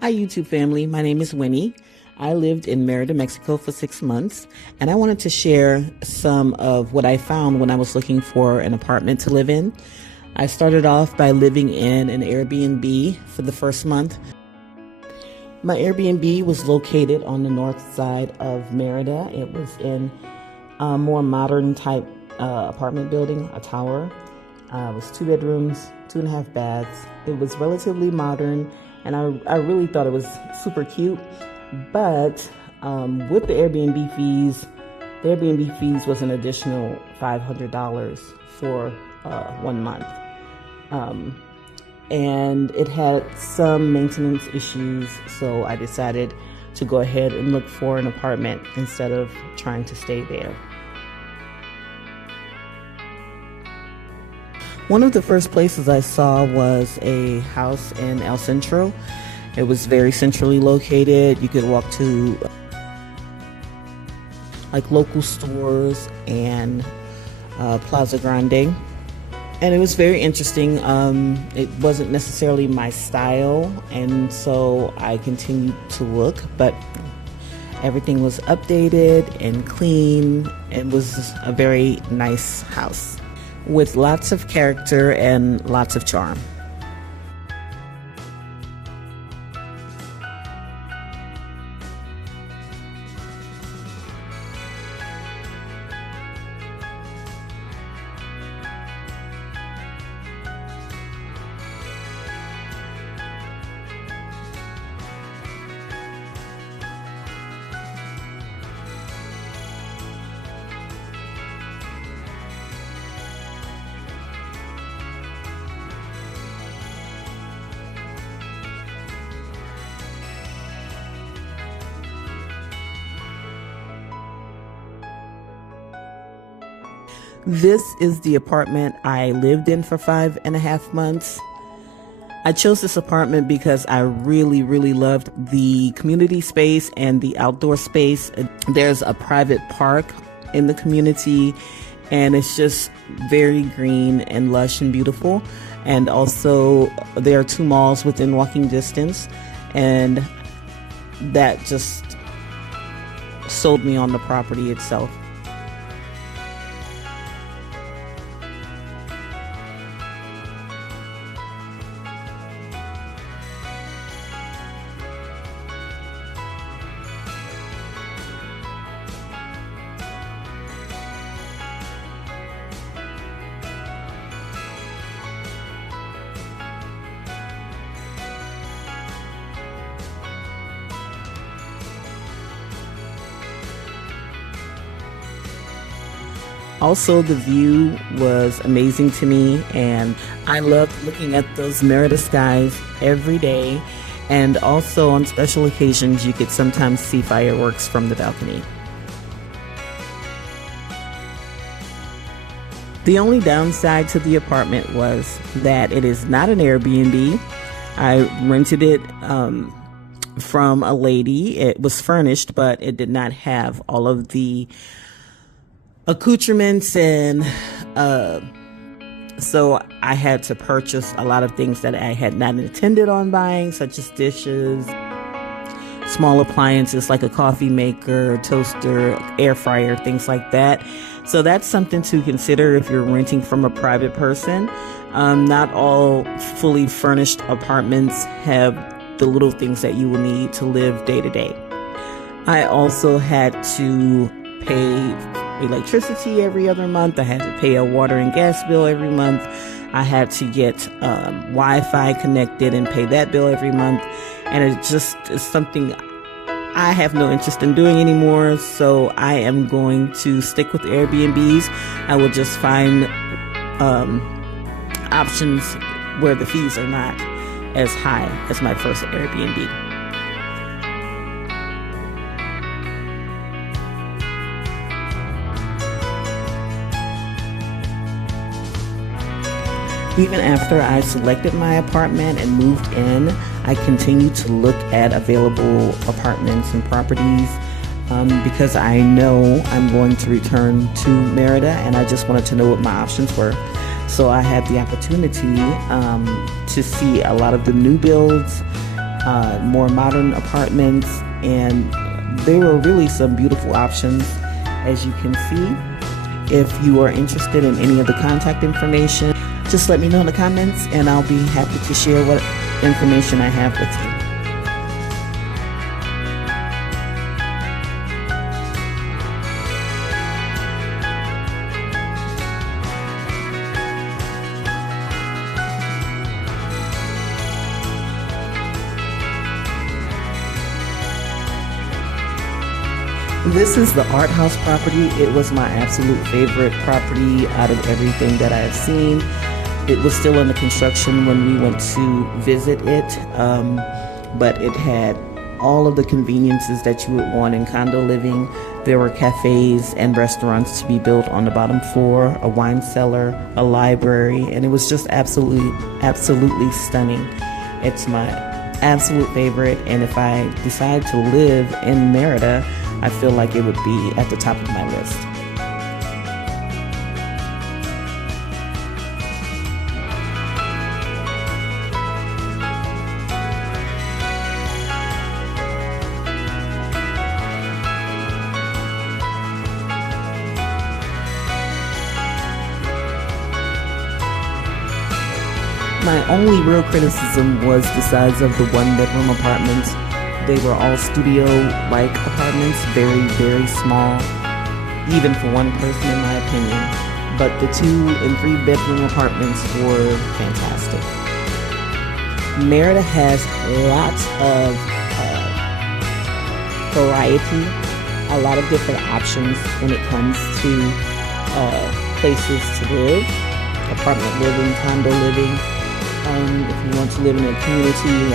Hi YouTube family, my name is Winnie. I lived in Merida, Mexico for 6 months, and I wanted to share some of what I found when I was looking for an apartment to live in. I started off by living in an Airbnb for the first month. My Airbnb was located on the north side of Merida. It was in a more modern type apartment building, a tower. It was 2 bedrooms, 2.5 baths. It was relatively modern, and I really thought it was super cute. But with the Airbnb fees was an additional $500 for 1 month. And it had some maintenance issues, so I decided to go ahead and look for an apartment instead of trying to stay there. One of the first places I saw was a house in El Centro. It was very centrally located. You could walk to like local stores and Plaza Grande. And it was very interesting. It wasn't necessarily my style, and so I continued to look, but everything was updated and clean. It was a very nice house with lots of character and lots of charm. This is the apartment I lived in for 5.5 months. I chose this apartment because I really loved the community space and the outdoor space. There's a private park in the community, and it's just very green and lush and beautiful. And also there are 2 malls within walking distance, and that just sold me on the property itself. Also, the view was amazing to me, and I loved looking at those Merida skies every day. And also on special occasions, you could sometimes see fireworks from the balcony. The only downside to the apartment was that it is not an Airbnb. I rented it from a lady. It was furnished, but it did not have all of the accoutrements, and so I had to purchase a lot of things that I had not intended on buying, such as dishes, small appliances like a coffee maker, toaster, air fryer, things like that. So that's something to consider if you're renting from a private person. Not all fully furnished apartments have the little things that you will need to live day to day. I also had to pay electricity every other month. I had to pay a water and gas bill every month. I had to get Wi-Fi connected and pay that bill every month. And it just is something I have no interest in doing anymore. So I am going to stick with Airbnbs. I will just find options where the fees are not as high as my first Airbnb. Even after I selected my apartment and moved in, I continued to look at available apartments and properties because I know I'm going to return to Merida, and I just wanted to know what my options were. So I had the opportunity to see a lot of the new builds more modern apartments, and there were really some beautiful options, as you can see. If you are interested in any of the contact information, just let me know in the comments and I'll be happy to share what information I have with you. This is the Art House property. It was my absolute favorite property out of everything that I have seen. It was still under construction when we went to visit it, but it had all of the conveniences that you would want in condo living. There were cafes and restaurants to be built on the bottom floor, a wine cellar, a library, and it was just absolutely stunning. It's my absolute favorite, and if I decide to live in Merida, I feel like it would be at the top of my list. My only real criticism was the size of the one-bedroom apartments. They were all studio-like apartments, very, very small, even for one person in my opinion. But the 2- and 3-bedroom apartments were fantastic. Merida has lots of variety, a lot of different options when it comes to places to live, apartment living, condo living. If you want to live in a community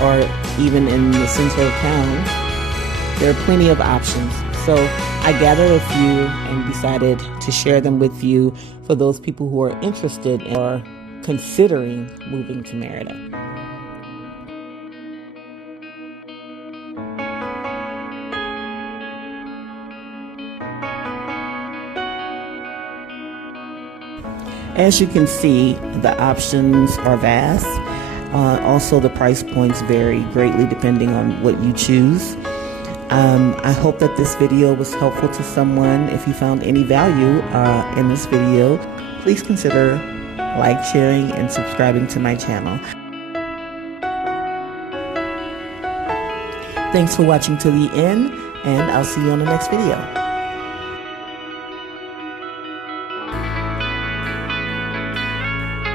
or even in the center of town, there are plenty of options. So I gathered a few and decided to share them with you for those people who are interested or considering moving to Merida. As you can see, the options are vast. Also, the price points vary greatly depending on what you choose. I hope that this video was helpful to someone. If you found any value in this video, please consider sharing, and subscribing to my channel. Thanks for watching to the end, and I'll see you on the next video.